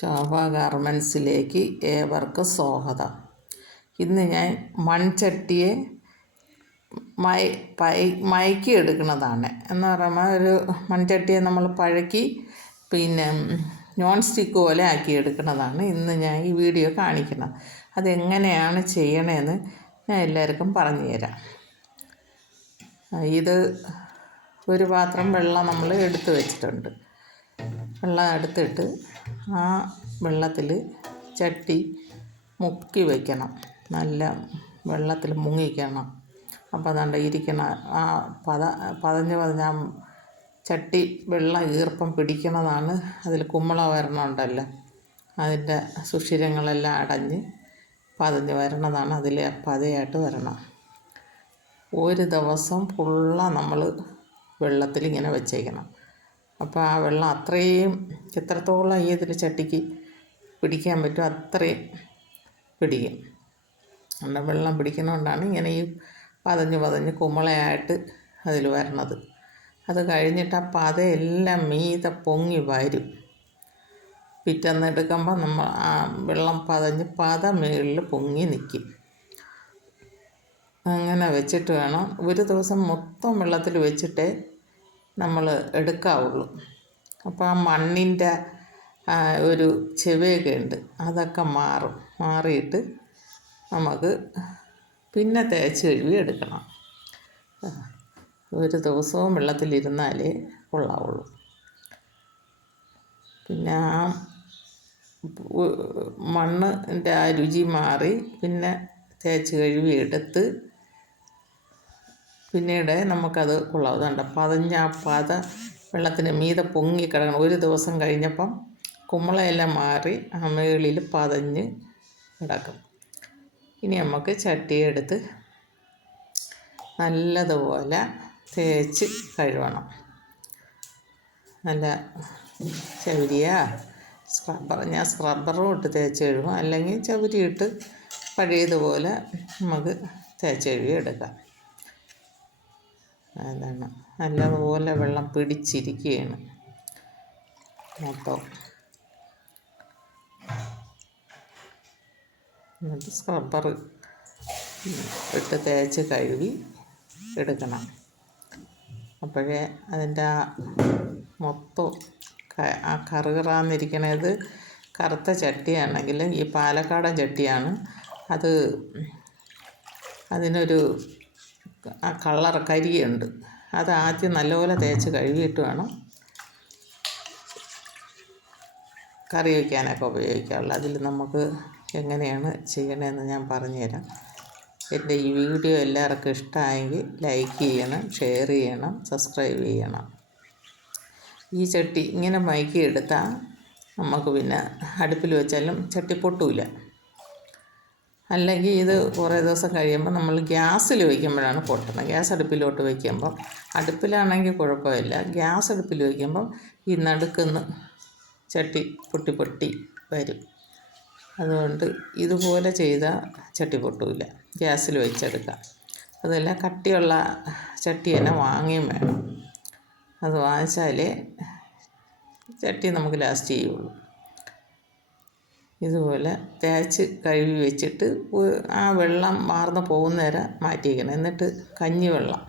ശോഭ ഗാർമെൻസിലേക്ക് ഏവർക്കും സ്വാഗതം. ഇന്ന് ഞാൻ മൺചട്ടിയെ മൈ പൈ മയക്കി എടുക്കുന്നതാണ്. എന്ന് പറയുമ്പോൾ ഒരു മൺചട്ടിയെ നമ്മൾ പഴക്കി പിന്നെ നോൺ സ്റ്റിക്ക് പോലെ ആക്കി എടുക്കുന്നതാണ് ഇന്ന് ഞാൻ ഈ വീഡിയോ കാണിക്കുന്നത്. അതെങ്ങനെയാണ് ചെയ്യണതെന്ന് ഞാൻ എല്ലാവർക്കും പറഞ്ഞു തരാം. ഇത് ഒരു പാത്രം വെള്ളം നമ്മൾ എടുത്ത് വെച്ചിട്ടുണ്ട്. വെള്ളം എടുത്തിട്ട് ആ വെള്ളത്തിൽ ചട്ടി മുക്കി വയ്ക്കണം നല്ല വെള്ളത്തിൽ മുങ്ങിക്കണം. അപ്പോൾ അതാണ്ട് ഇരിക്കണ ആ പത പതഞ്ഞ് പതഞ്ഞ ആ ചട്ടി വെള്ളം ഈർപ്പം പിടിക്കണതാണ് അതിൽ കുമ്മള വരണമുണ്ടല്ലോ അതിന്റെ സുഷിരങ്ങളെല്ലാം അടഞ്ഞ് പതഞ്ഞ് വരണതാണ് അതിൽ പതയായിട്ട് വരണം. ഒരു ദിവസം ഫുള്ള നമ്മൾ വെള്ളത്തിൽ ഇങ്ങനെ വെച്ചേക്കണം. അപ്പോൾ ആ വെള്ളം അത്രയും എത്രത്തോളം ഇതിൽ ചട്ടിക്ക് പിടിക്കാൻ പറ്റും അത്രയും പിടിക്കും. അങ്ങനെ വെള്ളം പിടിക്കുന്നതുകൊണ്ടാണ് ഇങ്ങനെ ഈ പതഞ്ഞ് പതഞ്ഞ് കുമ്മളയായിട്ട് അതിൽ വരണത്. അത് കഴിഞ്ഞിട്ട് ആ പതയെല്ലാം മീതെ പൊങ്ങി വരും. പിറ്റേന്ന് എടുക്കുമ്പോൾ നമ്മൾ ആ വെള്ളം പതഞ്ഞ് പത മേളിൽ പൊങ്ങി നിൽക്കും അങ്ങനെ വെച്ചിട്ട് വേണം. ഒരു ദിവസം മൊത്തം വെള്ളത്തിൽ വെച്ചിട്ടേ നമ്മൾ എടുക്കാവുള്ളൂ. അപ്പോൾ ആ മണ്ണിന്റെ ഒരു ചെവിയൊക്കെ ഉണ്ട്. അതൊക്കെ മാറും. മാറിയിട്ട് നമുക്ക് പിന്നെ തേച്ച് കഴുകി എടുക്കണം. ഒരു ദിവസവും വെള്ളത്തിലിരുന്നാലേ കൊള്ളാവുള്ളൂ. പിന്നെ ആ മണ്ണിന്റെ ആ രുചി മാറി പിന്നെ തേച്ച് കഴുകി എടുത്ത് പിന്നീട് നമുക്കത് കൊള്ളാവും അതുകൊണ്ട് പതഞ്ഞ പത വെള്ളത്തിന് മീതെ പൊങ്ങി കിടക്കണം. ഒരു ദിവസം കഴിഞ്ഞപ്പം കുമ്മളയെല്ലാം മാറി ആ മേളിൽ പതഞ്ഞ് കിടക്കും. ഇനി നമുക്ക് ചട്ടിയെടുത്ത് നല്ലതുപോലെ തേച്ച് കഴുകണം നല്ല ചവിരിയ സ്ക്രബ്ബർ ഞാൻ സ്ക്രബ്ബറും ഇട്ട് തേച്ച് കഴുകും. അല്ലെങ്കിൽ ചവിരി ഇട്ട് പഴയതുപോലെ നമുക്ക് തേച്ച് കഴുകി എടുക്കാം. അതാണ്. നല്ലതുപോലെ വെള്ളം പിടിച്ചിരിക്കുകയാണ്. മൊത്തം. എന്നിട്ട് സ്ക്രബ്ബർ ഇട്ട് തേച്ച് കഴുകി എടുക്കണം. അപ്പോഴേ അതിന്റെ ആ മൊത്തം ആ കറുകറാന്നിരിക്കണത് കറുത്ത ചട്ടിയാണെങ്കിൽ ഈ പാലക്കാടൻ ചട്ടിയാണ്. അത് അതിനൊരു ആ കളർ കരിയുണ്ട്. അത് ആദ്യം നല്ലപോലെ തേച്ച് കഴുകിയിട്ട് വേണം കറി വയ്ക്കാനൊക്കെ ഉപയോഗിക്കാറുള്ളത്. അതിൽ നമുക്ക് എങ്ങനെയാണ് ചെയ്യണതെന്ന് ഞാൻ പറഞ്ഞുതരാം. എന്റെ ഈ വീഡിയോ എല്ലാവർക്കും ഇഷ്ടമായെങ്കിൽ ലൈക്ക് ചെയ്യണം ഷെയർ ചെയ്യണം സബ്സ്ക്രൈബ് ചെയ്യണം. ഈ ചട്ടി ഇങ്ങനെ മയക്കി എടുത്താൽ നമുക്ക് പിന്നെ അടുപ്പിൽ വെച്ചാലും ചട്ടി പൊട്ടൂല അല്ലെങ്കിൽ ഇത് കുറേ ദിവസം കഴിയുമ്പോൾ നമ്മൾ ഗ്യാസിൽ വയ്ക്കുമ്പോഴാണ് പൊട്ടുന്നത്. ഗ്യാസ് അടുപ്പിലോട്ട് വയ്ക്കുമ്പം അടുപ്പിലാണെങ്കിൽ കുഴപ്പമില്ല. ഗ്യാസ് അടുപ്പിൽ വയ്ക്കുമ്പം ഈ നടുക്കുന്ന് ചട്ടി പൊട്ടി പൊട്ടി വരും. അതുകൊണ്ട് ഇതുപോലെ ചെയ്താൽ ചട്ടി പൊട്ടില്ല ഗ്യാസിൽ വെച്ചെടുക്കാം. അതല്ല കട്ടിയുള്ള ചട്ടി തന്നെ വാങ്ങിയും വേണം. അത് വാങ്ങിച്ചാലേ ചട്ടി നമുക്ക് ലാസ്റ്റ് ചെയ്യുള്ളൂ. ഇതുപോലെ തേച്ച് കഴുകി വെച്ചിട്ട് ആ വെള്ളം വാർന്ന് പോകുന്നേരം മാറ്റി വയ്ക്കണം എന്നിട്ട് കഞ്ഞിവെള്ളം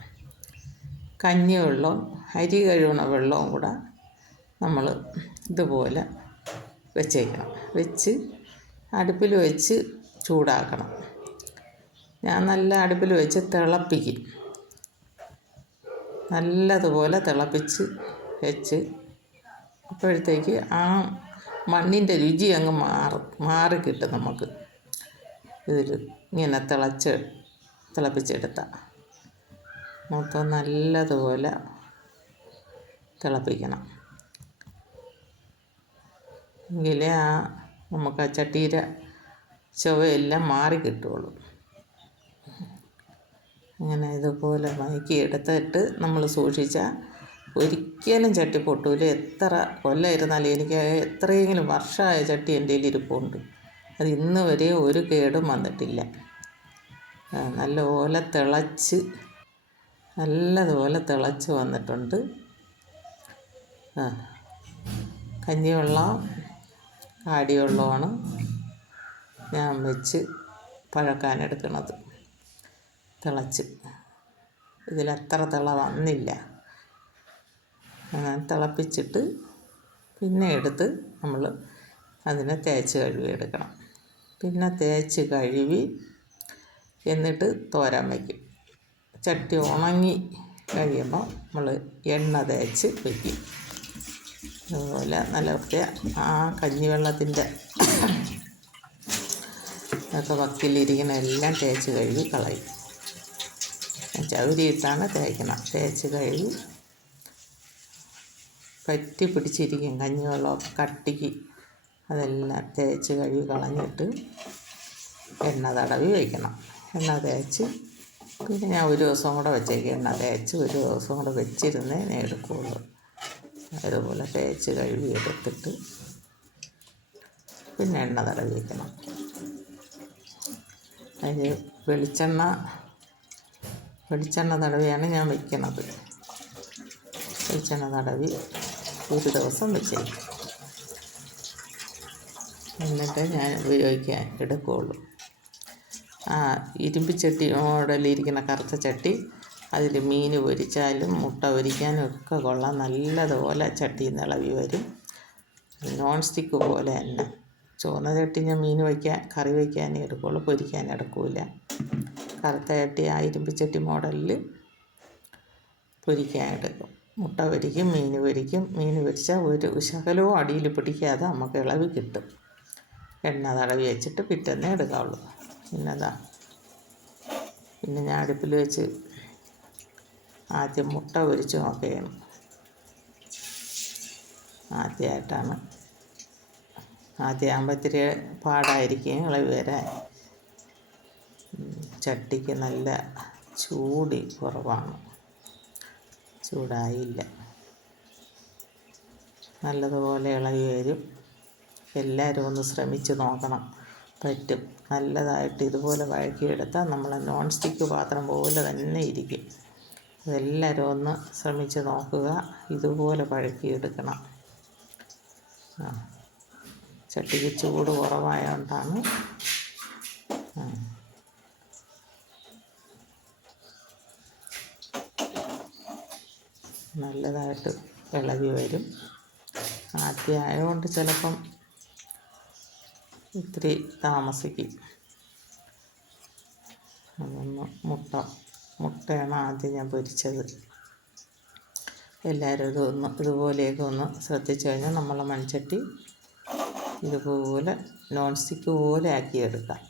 കഞ്ഞിവെള്ളവും അരി കഴുകണ വെള്ളവും കൂടെ നമ്മൾ ഇതുപോലെ വെച്ചേക്കണം. വെച്ച് അടുപ്പിൽ വെച്ച് ചൂടാക്കണം. ഞാൻ നല്ല അടുപ്പിൽ വെച്ച് തിളപ്പിക്കും. നല്ലതുപോലെ തിളപ്പിച്ച് വെച്ച് അപ്പോഴത്തേക്ക് ആ മണ്ണിന്റെ രുചി അങ്ങ് മാറും മാറി കിട്ടും നമുക്ക്. ഇതിൽ ഇങ്ങനെ തിളച്ച് തിളപ്പിച്ചെടുത്ത. മൊത്തം നല്ലതുപോലെ തിളപ്പിക്കണം. എങ്കിലേ ആ നമുക്ക് ആ ചട്ടിയുടെ ചുവയെല്ലാം മാറി കിട്ടുള്ളൂ. അങ്ങനെ ഇതുപോലെ മയക്കി എടുത്തിട്ട് നമ്മൾ സൂക്ഷിച്ചാൽ ഒരിക്കലും ചട്ടി പൊട്ടൂല എത്ര കൊല്ലം ഇരുന്നാലും എനിക്ക് എത്രയെങ്കിലും വർഷമായ ചട്ടി എന്റെ കയ്യിൽ ഇരിപ്പുണ്ട്. അത് ഇന്ന് വരെ ഒരു കേടും വന്നിട്ടില്ല. നല്ലപോലെ തിളച്ച് നല്ലതുപോലെ തിളച്ച് വന്നിട്ടുണ്ട്. ആ കഞ്ഞിവെള്ളം കാടിവെള്ളമാണ് ഞാൻ വെച്ച് പഴക്കാനെടുക്കുന്നത് തിളച്ച്. ഇതിലെത്ര തിള വന്നില്ല. തിളപ്പിച്ചിട്ട് പിന്നെ എടുത്ത് നമ്മൾ അതിനെ തേച്ച് കഴുകി എടുക്കണം. പിന്നെ തേച്ച് കഴുകി എന്നിട്ട് തോരാൻ വയ്ക്കും ചട്ടി ഉണങ്ങി കഴിയുമ്പോൾ നമ്മൾ എണ്ണ തേച്ച് വയ്ക്കും അതുപോലെ നല്ല വൃത്തിയ. ആ കഞ്ഞിവെള്ളത്തിന്റെ ഒക്കെ വക്കിലിരിക്കുന്ന എല്ലാം തേച്ച് കഴുകി കളയും. ചവിരിയിട്ടാണ് തേക്കണം. തേച്ച് കഴുകി പറ്റി പിടിച്ചിരിക്കും കഞ്ഞിവെള്ളമൊക്കെ കട്ടിക്ക്. അതെല്ലാം തേച്ച് കഴുകി കളഞ്ഞിട്ട് എണ്ണ തടവി വയ്ക്കണം എണ്ണ തേച്ച് പിന്നെ ഞാൻ ഒരു ദിവസം കൂടെ വെച്ചേക്കും എണ്ണ തേച്ച് ഒരു ദിവസം കൂടെ വെച്ചിരുന്നേ ഞാൻ എടുക്കുകയുള്ളൂ അതുപോലെ തേച്ച് കഴുകി എടുത്തിട്ട് പിന്നെ എണ്ണ തടവി വയ്ക്കണം അതിന് വെളിച്ചെണ്ണ വെളിച്ചെണ്ണ തടവിയാണ് ഞാൻ വയ്ക്കുന്നത് വെളിച്ചെണ്ണ തടവി ഒരു ദിവസം വെച്ചേക്കും. എന്നിട്ട് ഞാൻ ഉപയോഗിക്കാൻ എടുക്കുകയുള്ളൂ. ആ ഇരുമ്പ് ചട്ടി മോഡലിരിക്കുന്ന കറുത്ത ചട്ടി അതിൽ മീൻ പൊരിച്ചാലും മുട്ട പൊരിക്കാനും ഒക്കെ കൊള്ളാം. നല്ലതുപോലെ ചട്ടി നിളവി വരും. നോൺ സ്റ്റിക്ക് പോലെ തന്നെ. ചുവന്ന ചട്ടി ഞാൻ മീൻ വയ്ക്കാൻ കറി വയ്ക്കാനേ എടുക്കുകയുള്ളൂ പൊരിക്കാൻ എടുക്കില്ല കറുത്ത ചട്ടി ആ ഇരുമ്പ് ചട്ടി മോഡലിൽ പൊരിക്കാൻ എടുക്കും. മുട്ട പൊരിക്കും മീൻ പൊരിക്കും. മീൻ പൊരിച്ചാൽ ഒരു ശകലവും അടിയിൽ പിടിക്കാതെ നമുക്ക് ഇളവ് കിട്ടും. എണ്ണ തടവി വെച്ചിട്ട് പിറ്റേന്നേ എടുക്കാവുള്ളൂ. പിന്നെതാ പിന്നെ ഞാൻ അടുപ്പിൽ വെച്ച് ആദ്യം മുട്ട പൊരിച്ച് നോക്കുകയാണ് ആദ്യമായിട്ടാണ്. ആദ്യമാകുമ്പോൾ ഇത്തിരി പാടായിരിക്കും ഇളവ് വരാൻ. ചട്ടിക്ക് നല്ല ചൂടി കുറവാണ്. ചൂടായില്ല. നല്ലതുപോലെ ഇളകി വരും. എല്ലാവരും ഒന്ന് ശ്രമിച്ച് നോക്കണം. പറ്റും. നല്ലതായിട്ട് ഇതുപോലെ വഴക്കിയെടുത്താൽ നമ്മളെ നോൺ സ്റ്റിക്ക് പാത്രം പോലെ തന്നെ ഇരിക്കും. അതെല്ലാവരും ഒന്ന് ശ്രമിച്ച് നോക്കുക. ഇതുപോലെ പഴക്കിയെടുക്കണം ആ. ചട്ടിക്ക് ചൂട് കുറവായതുകൊണ്ടാണ് നല്ലതായിട്ട് ഇളകി വരും. ആദ്യം ആയതുകൊണ്ട് ചിലപ്പം ഇത്തിരി താമസിക്കും. അതൊന്ന് മുട്ട മുട്ടയാണ് ആദ്യം ഞാൻ പൊരിച്ചത്. എല്ലാവരും ഇതൊന്ന് ഇതുപോലെയൊക്കെ ഒന്ന് ശ്രദ്ധിച്ചു കഴിഞ്ഞാൽ നമ്മളെ മൺചട്ടി ഇതുപോലെ നോൺ സ്റ്റിക്ക് പോലെ ആക്കിയെടുക്കാം.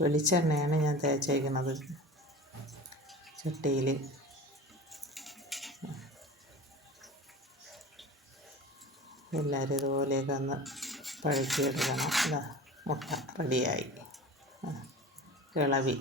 വെളിച്ചെണ്ണയാണ് ഞാൻ തേച്ചേക്കുന്നത്. ചട്ടിയിൽ. എല്ലാവരും ഇതുപോലെയൊക്കെ ഒന്ന് പഴക്കിയെടുക്കണം. മുട്ട റെഡിയായി. ഇളവി.